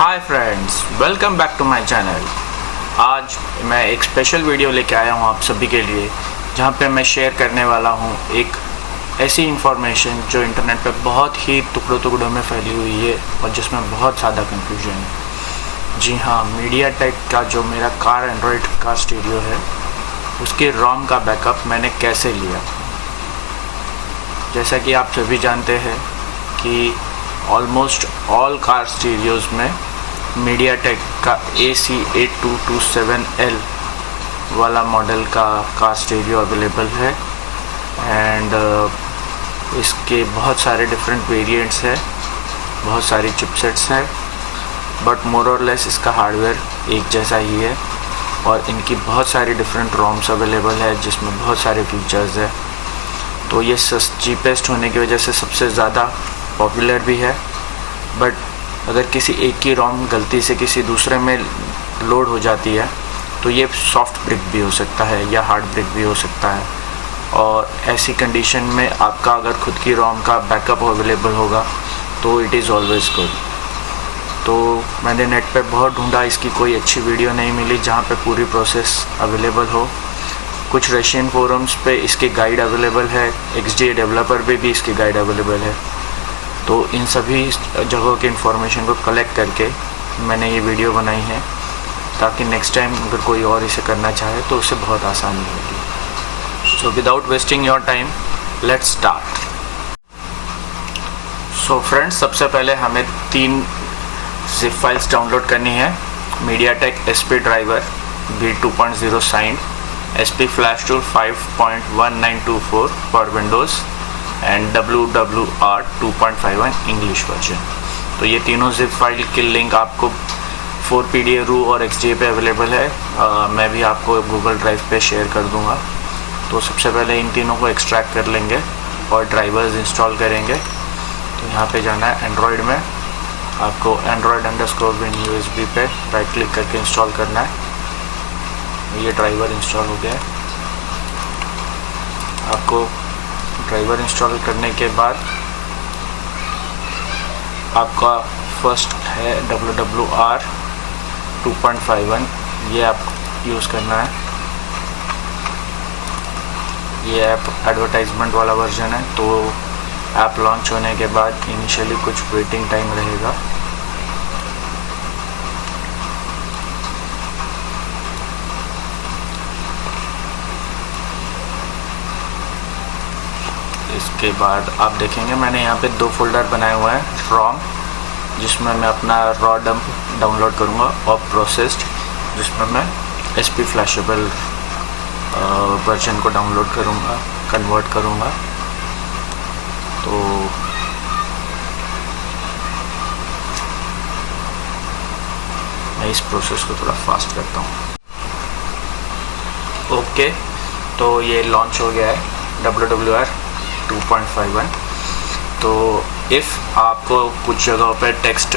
Hi friends, welcome back to my channel. आज मैं एक स्पेशल वीडियो लेके आया हूँ आप सभी के लिए, जहाँ पे मैं शेयर करने वाला हूँ एक ऐसी इंफॉर्मेशन जो इंटरनेट पे बहुत ही टुकड़ों में फैली हुई है और जिसमें बहुत ज़्यादा कंफ्यूजन है। जी हाँ, मीडियाटेक का जो मेरा कार एंड्रॉयड कार स्टीरियो है उसके रोम का बैकअप मैंने कैसे लिया। जैसा कि आप सभी जानते हैं कि ऑलमोस्ट ऑल कार स्टीरियोज़ में मीडियाटेक का AC8227L वाला मॉडल का कार स्टीरियो अवेलेबल है एंड इसके बहुत सारे डिफरेंट वेरिएंट्स हैं, बहुत सारी चिपसेट्स हैं, बट मोर और लेस इसका हार्डवेयर एक जैसा ही है और इनकी बहुत सारी डिफरेंट रोम्स अवेलेबल है जिसमें बहुत सारे फीचर्स है। तो ये चीपेस्ट होने की वजह से सबसे ज़्यादा पॉपुलर भी है, बट अगर किसी एक की रोम गलती से किसी दूसरे में लोड हो जाती है तो ये सॉफ्ट ब्रिक भी हो सकता है या हार्ड ब्रिक भी हो सकता है। और ऐसी कंडीशन में आपका अगर खुद की रोम का बैकअप अवेलेबल होगा तो इट इज़ ऑलवेज़ गुड। तो मैंने नेट पे बहुत ढूंढा, इसकी कोई अच्छी वीडियो नहीं मिली जहाँ पे पूरी प्रोसेस अवेलेबल हो। कुछ रशियन फोरम्स पे इसके गाइड अवेलेबल है, XDA डेवलपर पे भी इसकी गाइड अवेलेबल है। तो इन सभी जगहों की इन्फॉर्मेशन को कलेक्ट करके मैंने ये वीडियो बनाई है ताकि नेक्स्ट टाइम अगर कोई और इसे करना चाहे तो उसे बहुत आसानी होगी। So without wasting your time, let's start. So friends, सबसे पहले हमें 3 जिप फाइल्स डाउनलोड करनी है। MediaTek SP driver V2.0 signed, SP flash tool 5.1924 for Windows and WWR 2.51 English version. तो ये तीनों जिप फाइल की लिंक आपको 4PDA-RU और XDA पे अवेलेबल है। मैं भी आपको गूगल ड्राइव पे शेयर कर दूंगा। तो सबसे पहले इन तीनों को एक्सट्रैक्ट कर लेंगे और ड्राइवर्स इंस्टॉल करेंगे। तो यहाँ पे जाना है एंड्रॉयड में, आपको Android_Win USB पे राइट क्लिक करके इंस्टॉल करना है। ये ड्राइवर इंस्टॉल हो गया है। आपको ड्राइवर इंस्टॉल करने के बाद आपका फर्स्ट है WWR 2.51, ये आप यूज़ करना है। ये ऐप एडवर्टाइजमेंट वाला वर्जन है, तो ऐप लॉन्च होने के बाद इनिशियली कुछ वेटिंग टाइम रहेगा। इसके बाद आप देखेंगे मैंने यहाँ पे 2 फोल्डर बनाए हुए हैं, रोम जिसमें मैं अपना रॉ डंप डाउनलोड करूँगा और प्रोसेस्ड जिसमें मैं SP फ्लैशेबल वर्जन को डाउनलोड करूँगा, कन्वर्ट करूँगा। तो मैं इस प्रोसेस को थोड़ा फास्ट करता हूँ। ओके, तो ये लॉन्च हो गया है WWR 2.51। तो इफ़ आपको कुछ जगहों पे टेक्स्ट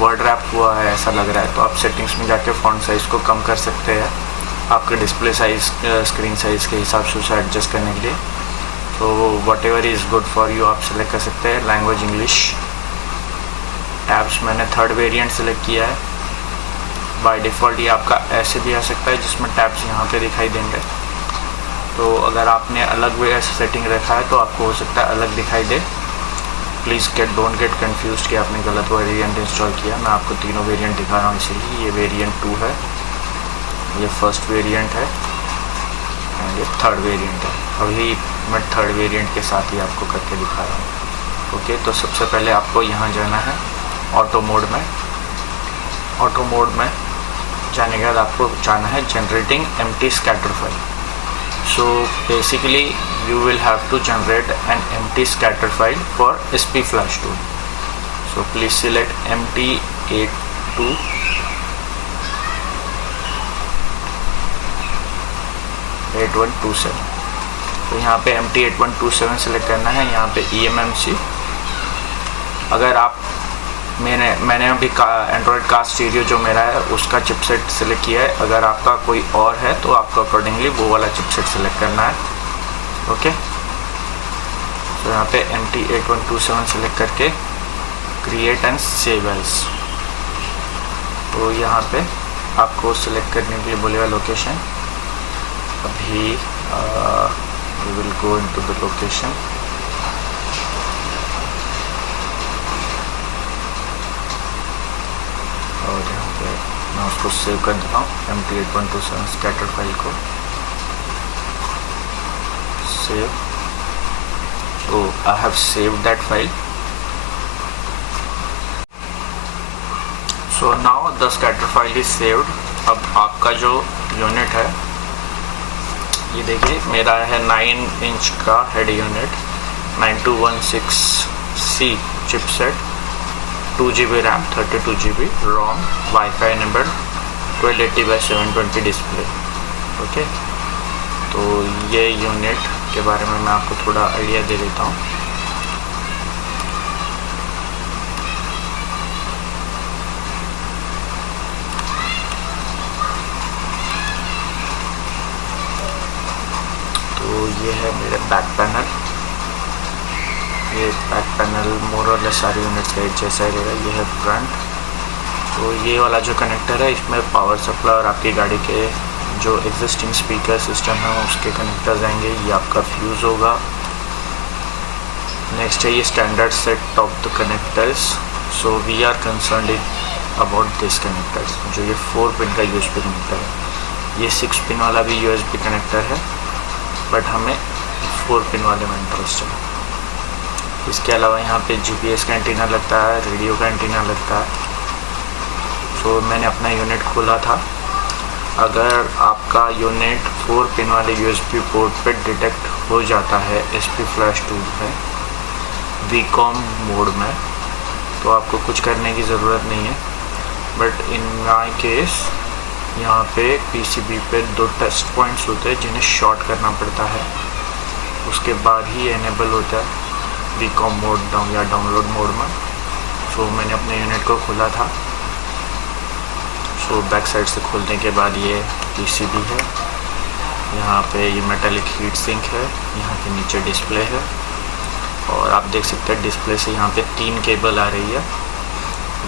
वर्ड रैप हुआ है ऐसा लग रहा है तो आप सेटिंग्स में जाके फॉन्ट साइज़ को कम कर सकते हैं आपके डिस्प्ले साइज़ स्क्रीन साइज़ के हिसाब से उसे एडजस्ट करने के लिए। तो what ever is good for you आप सेलेक्ट कर सकते हैं। Language English. टैब्स मैंने 3rd वेरिएंट सेलेक्ट किया है। बाय डिफ़ॉल्ट ये आपका ऐसे भी आ सकता है जिसमें टैब्स यहाँ पे दिखाई देंगे। तो अगर आपने अलग वे सेटिंग रखा है तो आपको हो सकता है अलग दिखाई दे। प्लीज़ डोंट गेट कन्फ्यूज्ड कि आपने गलत वेरिएंट इंस्टॉल किया। मैं आपको तीनों वेरिएंट दिखा रहा हूँ, इसीलिए ये वेरिएंट 2 है, ये फर्स्ट वेरिएंट है एंड ये 3rd वेरिएंट है। अभी मैं 3rd वेरिएंट के साथ ही आपको करके दिखा रहा हूँ। ओके, तो सबसे पहले आपको यहाँ जाना है ऑटो मोड में। ऑटो मोड में जाने के बाद आपको जाना है generating empty scatter file. So basically you will have to generate an empty scatter file for SP flash tool. So please select MT8127। तो यहाँ पे MT8127 सेलेक्ट करना है, यहाँ पे eMMC। अगर आप मैंने अभी एंड्रॉयड कार स्टीरियो जो मेरा है उसका चिपसेट सेलेक्ट किया है। अगर आपका कोई और है तो आपको अकॉर्डिंगली वो वाला चिपसेट सेलेक्ट करना है। ओके, तो यहाँ पे MT8127 सेलेक्ट करके क्रिएट एंड सेव एज तो यहाँ पे आपको सिलेक्ट करने के लिए बोलेगा लोकेशन। अभी we will go into the location. और यहाँ पे मैं उसको सेव कर देता हूँ, MT8127 स्कैटर फाइल को सेव। तो I have saved that file. So now the scatter file is saved. अब आपका जो यूनिट है, ये देखिए मेरा है 9 इंच का head unit, 9216C chipset, 2 GB RAM, 32 GB ROM, WiFi enabled, 1280x720 display. Okay, तो ये यूनिट के बारे में मैं आपको थोड़ा आइडिया दे देता हूँ। तो ये है मेरा बैक पैनल। ये बैक पैनल मोर और लेस सारे यूनिट्स का एक जैसा ही रहेगा। ये है फ्रंट। तो ये वाला जो कनेक्टर है, इसमें पावर सप्लाई और आपकी गाड़ी के जो एग्जिस्टिंग स्पीकर सिस्टम है उसके कनेक्टर्स आएंगे। ये आपका फ्यूज़ होगा। नेक्स्ट है ये standard set of the connectors. So we are concerned about this connectors. जो ये 4 पिन का USB कनेक्टर है, ये 6 पिन वाला भी USB कनेक्टर है, बट हमें 4 पिन वाले में इंटरेस्ट है। इसके अलावा यहाँ पे GPS का एंटीना लगता है, रेडियो का एंटीना लगता है। सो मैंने अपना यूनिट खोला था। अगर आपका यूनिट 4 पिन वाले USB पोर्ट पे डिटेक्ट हो जाता है SP फ्लैश टूल में VCOM मोड में, तो आपको कुछ करने की ज़रूरत नहीं है। बट इन माई केस यहाँ पे PCB पे 2 टेस्ट पॉइंट्स होते हैं जिन्हें शॉर्ट करना पड़ता है, उसके बाद ही एनेबल होता है VCOM मोड डाउन या डाउनलोड मोड में। सो मैंने अपने यूनिट को खोला था। सो बैक साइड से खोलने के बाद ये PCB है, यहाँ पे ये मेटालिक हीट सिंक है, यहाँ पे नीचे डिस्प्ले है। और आप देख सकते हैं डिस्प्ले से यहाँ पे 3 केबल आ रही है।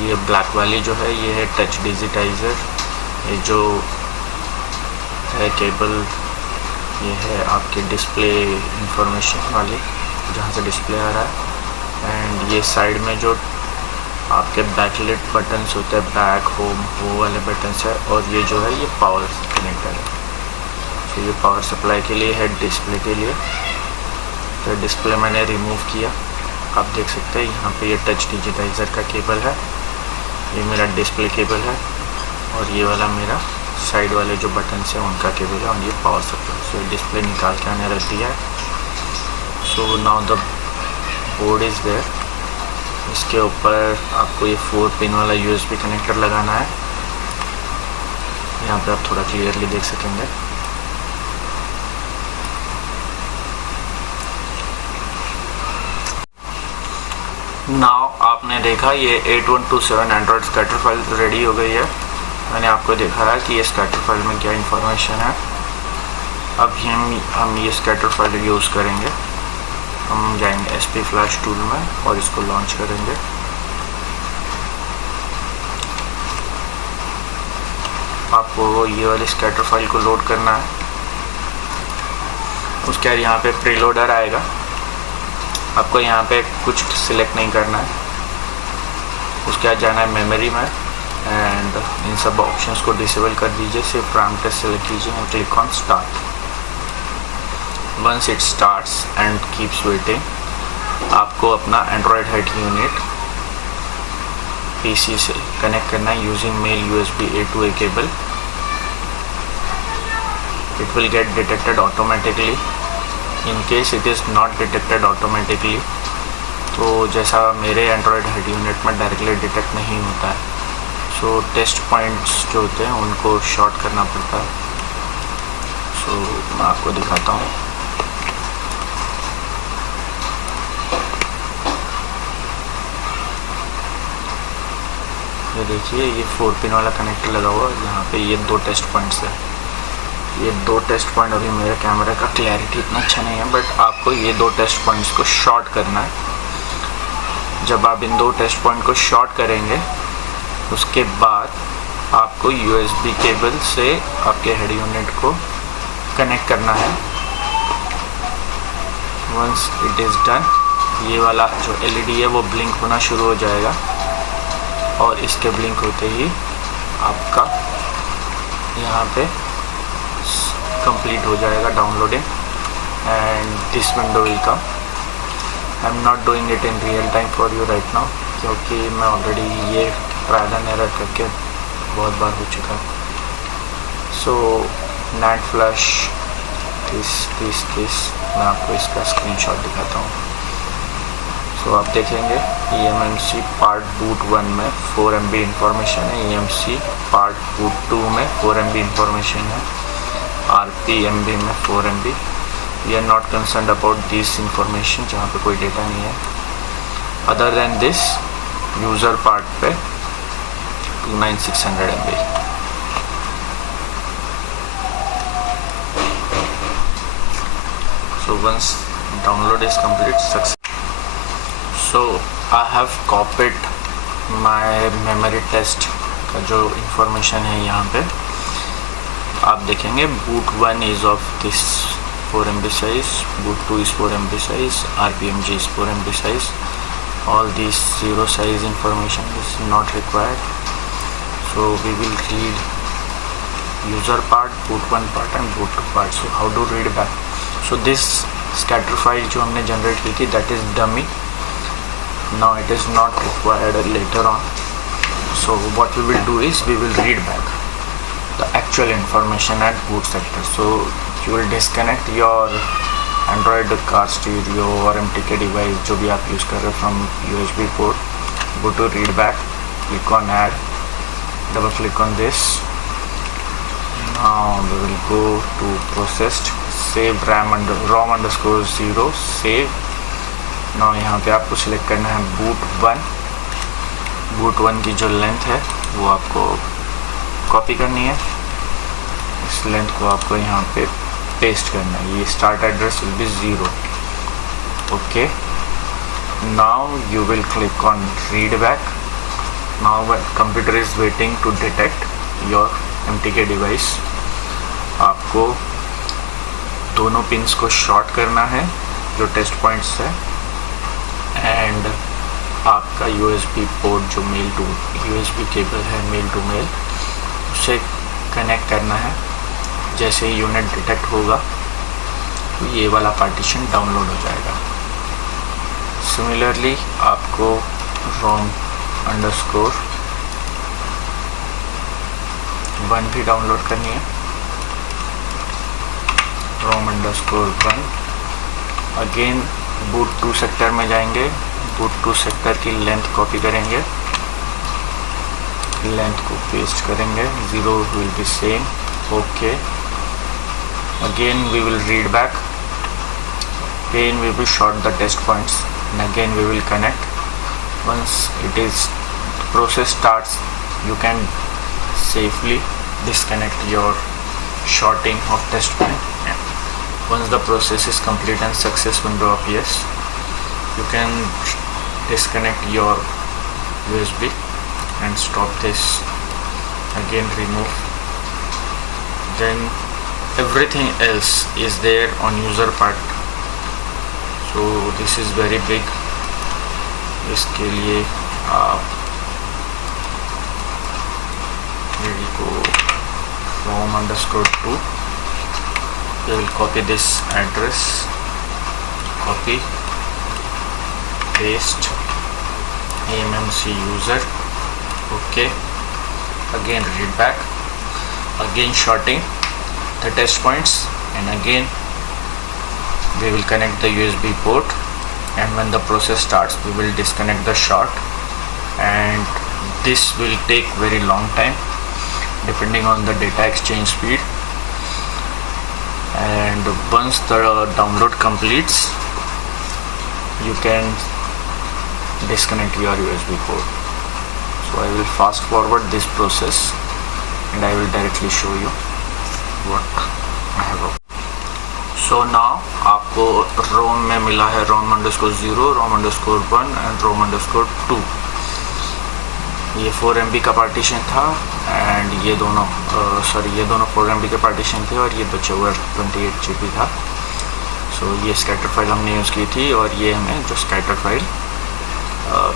ये ब्लैक वाली जो है ये है टच डिजिटाइज़र। ये जो है केबल ये है आपके डिस्प्ले इंफॉर्मेशन वाली, जहाँ से डिस्प्ले आ रहा है। एंड ये साइड में जो आपके बैकलिट बटन्स होते हैं, बैक होम, वो वाले बटन्स है। और ये जो है ये पावर कनेक्टर है। तो ये पावर सप्लाई के लिए है, डिस्प्ले के लिए। तो डिस्प्ले मैंने रिमूव किया। आप देख सकते हैं यहाँ पे ये टच डिजिटाइज़र का केबल है, ये मेरा डिस्प्ले केबल है, और ये वाला मेरा साइड वाले जो बटन्स हैं उनका केबल है, और ये पावर सप्लाई। सो डिस्प्ले निकाल के आने रख दिया है। So now the board is there. इसके ऊपर आपको ये 4 पिन वाला USB कनेक्टर लगाना है। यहाँ पे आप थोड़ा क्लियरली देख सकेंगे। नाउ आपने देखा ये 8127 एंड्रॉयड स्कैटर फाइल रेडी हो गई है। मैंने आपको दिखाया कि ये स्कैटर फाइल में क्या इंफॉर्मेशन है। अब हम ये स्कैटर फाइल यूज़ करेंगे। हम जाएंगे SP फ्लैश टूल में और इसको लॉन्च करेंगे। आपको ये वाली स्कैटर फाइल को लोड करना है। उसके बाद यहाँ पे प्रीलोडर आएगा। आपको यहाँ पे कुछ सिलेक्ट नहीं करना है। उसके बाद जाना है मेमोरी में एंड इन सब ऑप्शंस को डिसेबल कर दीजिए। सिर्फ रैम टेस्ट सेलेक्ट कीजिए और click on start. Once it starts and keeps waiting, आपको अपना एंड्रॉयड हेड यूनिट PC से कनेक्ट करना है using male USB A to A cable. It will get detected automatically. In case it is not detected automatically, तो जैसा मेरे Android head unit में directly detect नहीं होता है, सो टेस्ट पॉइंट्स जो होते हैं उनको शॉर्ट करना पड़ता है। सो मैं आपको दिखाता हूँ। ये देखिए ये 4 पिन वाला कनेक्टर लगा हुआ है। यहाँ पे ये 2 टेस्ट पॉइंट्स है। ये 2 टेस्ट पॉइंट, अभी मेरे कैमरे का क्लैरिटी इतना अच्छा नहीं है, बट आपको ये 2 टेस्ट पॉइंट्स को शॉर्ट करना है। जब आप इन 2 टेस्ट पॉइंट को शॉर्ट करेंगे उसके बाद आपको USB केबल से आपके हेड यूनिट को कनेक्ट करना है। वंस इट इज़ डन, ये वाला जो LED है वो ब्लिंक होना शुरू हो जाएगा और इसके ब्लिंक होते ही आपका यहाँ पे कंप्लीट हो जाएगा downloading and this window will come. I am not doing it in real time for you right now, क्योंकि मैं ऑलरेडी ये ट्रायल एंड एरर करके बहुत बार हो चुका है। सो NAND फ्लैश दिस मैं आपको इसका स्क्रीनशॉट दिखाता हूँ। सो आप देखेंगे eMMC पार्ट बूट 1 में 4 MB इंफॉर्मेशन है, eMMC पार्ट बूट 2 में 4 MB इंफॉर्मेशन है, RPMB में 4 MB। We are not concern about this information जहाँ पे कोई डेटा नहीं है। Other than this user part पे 29600 MB। So once download is complete success. So I have copied my memory test का जो information है यहाँ पे आप देखेंगे boot 1 is of this 4 MB size, boot 2 is 4 MB size, RPMG is 4 MB size. All these zero size information is not required. So we will read user part, boot 1 part and boot 2 part. So how to read back? So this scatter file जो हमने generate की थी that is dummy. Now it is not required later on. So what we will do is we will read back the actual information at boot sector. So you will disconnect your Android car stereo or MTK device जो भी आप use कर रहे हो from USB port. Go to read back, click on add, double click on this. Now we will go to processed, save ROM underscore 0, save. Now यहाँ पे आपको select करना है boot 1 की जो लेंथ है वो आपको कॉपी करनी है। इस लेंथ को आपको यहाँ पे पेस्ट करना है। ये start address will be 0। Okay, now you will click on read back. Now computer is waiting to detect your MTK device. आपको दोनों पिंस को शॉर्ट करना है जो टेस्ट पॉइंट्स है एंड आपका USB पोर्ट जो मेल टू USB केबल है मेल टू मेल उसे कनेक्ट करना है। जैसे ही यूनिट डिटेक्ट होगा तो ये वाला पार्टीशन डाउनलोड हो जाएगा। सिमिलरली आपको ROM underscore 1 भी डाउनलोड करनी है। ROM underscore 1 again boot 2 sector में जाएंगे। boot 2 सेक्टर की लेंथ कॉपी करेंगे, लेंथ को पेस्ट करेंगे, 0 will be same. Okay, again we will read back, again we will short the test points and again we will connect. Once it is process starts, you can safely disconnect your shorting of test point. Once the process is complete and success window appears, you can disconnect your USB and stop this. Again remove. Then everything else is there on user part. So this is very big. इसके लिए आप will go ROM underscore 2. You will copy this address, copy, paste, eMMC user. Okay, again read back, again shorting the test points and again we will connect the USB port and when the process starts we will disconnect the short and this will take very long time depending on the data exchange speed. And once the download completes you can disconnect your USB port. So I will fast forward this process and I will directly show you what I have. So now आपको ROM में मिला है ROM underscore 0, ROM underscore 1 and ROM underscore 2. ये 4 MB का partition था and ये दोनों 4 MB के पार्टीशन थे और ये बचा हुआ 28 GB था। सो ये स्कैटर फाइल हमने यूज़ की थी और ये हमें जो स्कैटर फाइल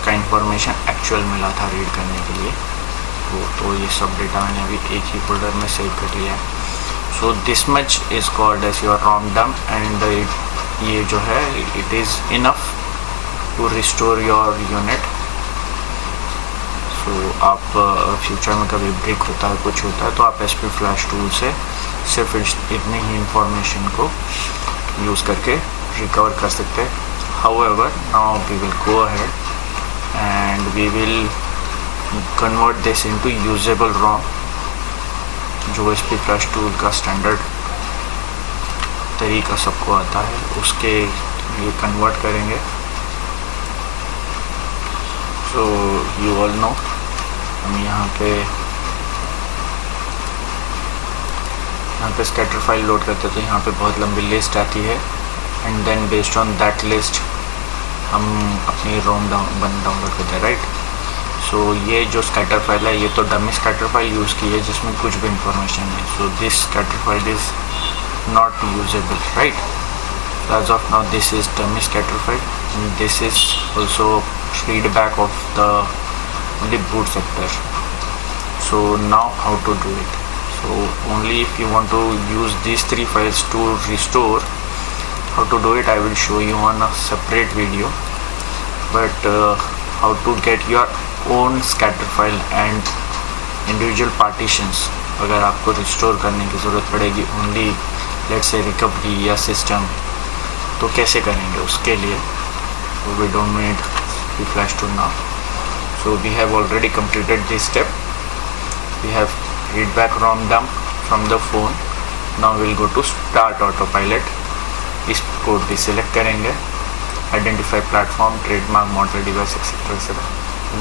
का इंफॉर्मेशन एक्चुअल मिला था रीड करने के लिए तो ये सब डेटा मैंने अभी एक ही फोल्डर में सेव कर लिया है। So this much is called as your ROM dump and ये जो है it is enough to restore your unit. So आप फ्यूचर में कभी ब्रेक होता है कुछ होता है तो आप SP फ्लैश टूल से सिर्फ इतनी ही इंफॉर्मेशन को यूज़ करके रिकवर कर सकते हैं। However, now we will go ahead and we will convert this into usable ROM जो SP फ्लैश टूल का स्टैंडर्ड तरीका सबको आता है उसके लिए कन्वर्ट करेंगे। सो यू ऑल नो हम यहाँ पे स्कैटर फाइल लोड करते तो यहाँ पे बहुत लंबी लिस्ट आती है and then based on that list हम अपनी ROM डाउनलोड करते हैं, राइट। सो ये जो स्कैटर फाइल है ये तो डमी स्कैटर फाइल यूज़ की है जिसमें कुछ भी इंफॉर्मेशन नहीं। So this scatter file is not usable, right. As of now this is dummy scatter file and this is also feedback of the boot sector. So now how to do it? So only if you want to use these 3 files to restore, how to do it I will show you on a separate video, but how to get your own scatter file and individual partitions अगर आपको restore करने की ज़रूरत पड़ेगी only let's say recovery या system तो कैसे करेंगे उसके लिए we don't need the flash tool now. So we have already completed this step. We have read back ROM dump from the phone. Now we'll go to start autopilot. इस code भी select करेंगे, identify platform, trademark, model, device, etc.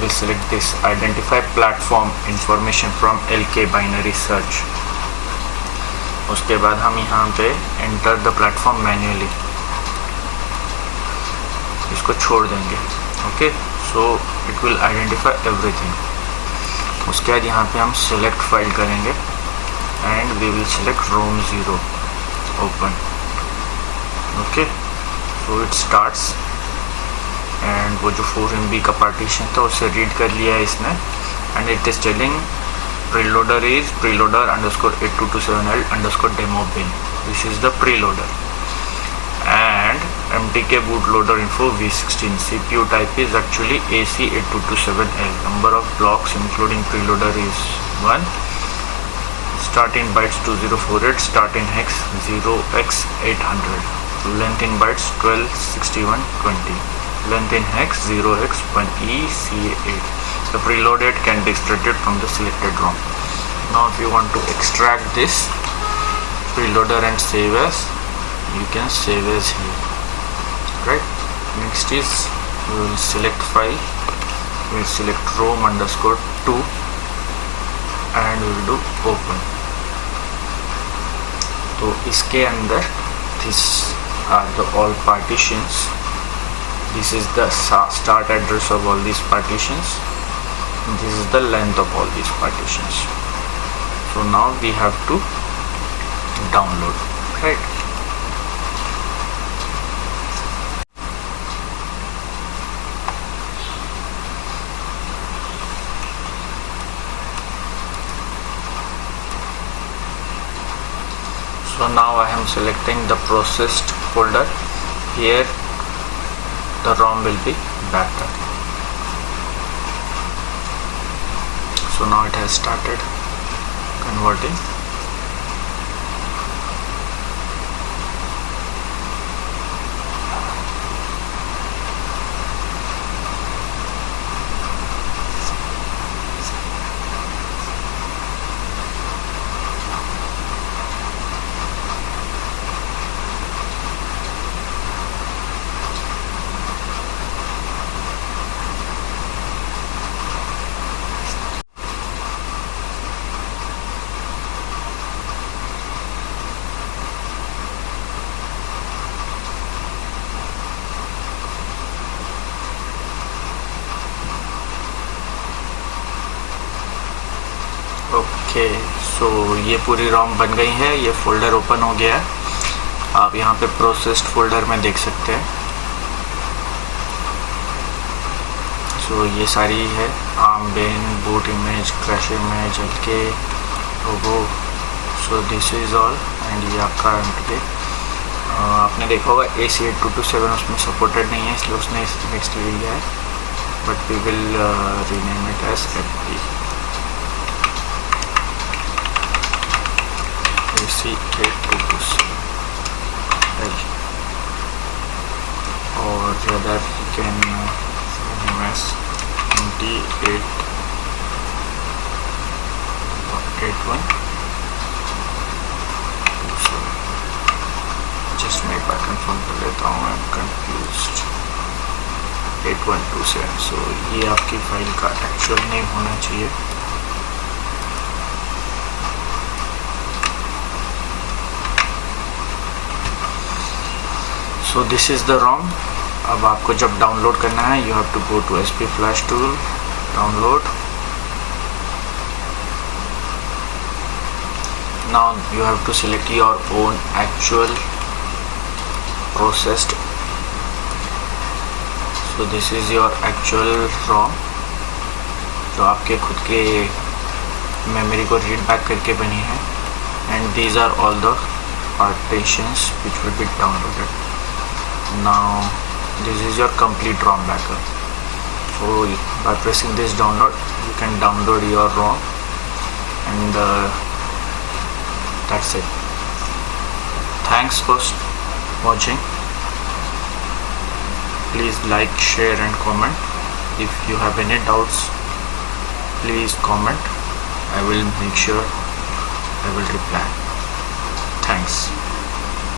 We'll select this identify platform information from LK binary search. उसके बाद हम यहाँ पे enter the platform manually इसको छोड़ देंगे, okay. So it will identify everything. उसके बाद यहाँ पे हम सिलेक्ट फाइल करेंगे and we will select ROM 0 open, okay. So it starts and वो जो 4 MB का पार्टीशन था उसे रीड कर लिया है इसने and it is telling preloader is preloader _8227L _ demo bin. This is the preloader and MTK bootloader info V16. CPU type is actually AC8227L. Number of blocks including preloader is 1. Start in bytes 2048. Start in hex 0x800. Length in bytes 126120. Length in hex 0x1ECA8. The preloaded can be extracted from the selected ROM. Now if you want to extract this preloader and save as, you can save as here, right. Next is we will select file, we will select ROM _2 and we will do open. तो इसके अंदर this are the all partitions. This is the start address of all these partitions. This is the length of all these partitions. So now we have to download, right. So now I am selecting the processed folder. Here the ROM will be backed up. So now it has started converting. Okay, so ये पूरी रोम बन गई है, ये folder open हो गया है। आप यहाँ पे प्रोसेस्ड फोल्डर में देख सकते हैं। सो ये सारी है, आर्मबेन, boot image, crash image, LK, logo. So this is all and ये आपका एमटीके। आपने देखा होगा AC8227 उसमें सपोर्टेड नहीं है, इसलिए उसने नेक्स्ट ले लिया है, but we will rename it as FP। AC8227 or rather you can name as MT881. Just मैं एक बार कंफर्म कर लेता हूँ, आई एम कंफ्यूज्ड। 8127, सो ये आपकी फाइल का एक्चुअल नेम होना चाहिए। So this is the ROM. अब आपको जब डाउनलोड करना है, you have to go to SP flash tool, download. Now you have to select your own actual processed. So this is your actual ROM जो आपके खुद के मेमोरी को रीड बैक करके बनी है, and these are all the partitions which will be downloaded. Now this is your complete ROM backup. So by pressing this download, you can download your ROM and that's it. Thanks for watching. Please like, share and comment. If you have any doubts, please comment. I will make sure I will reply.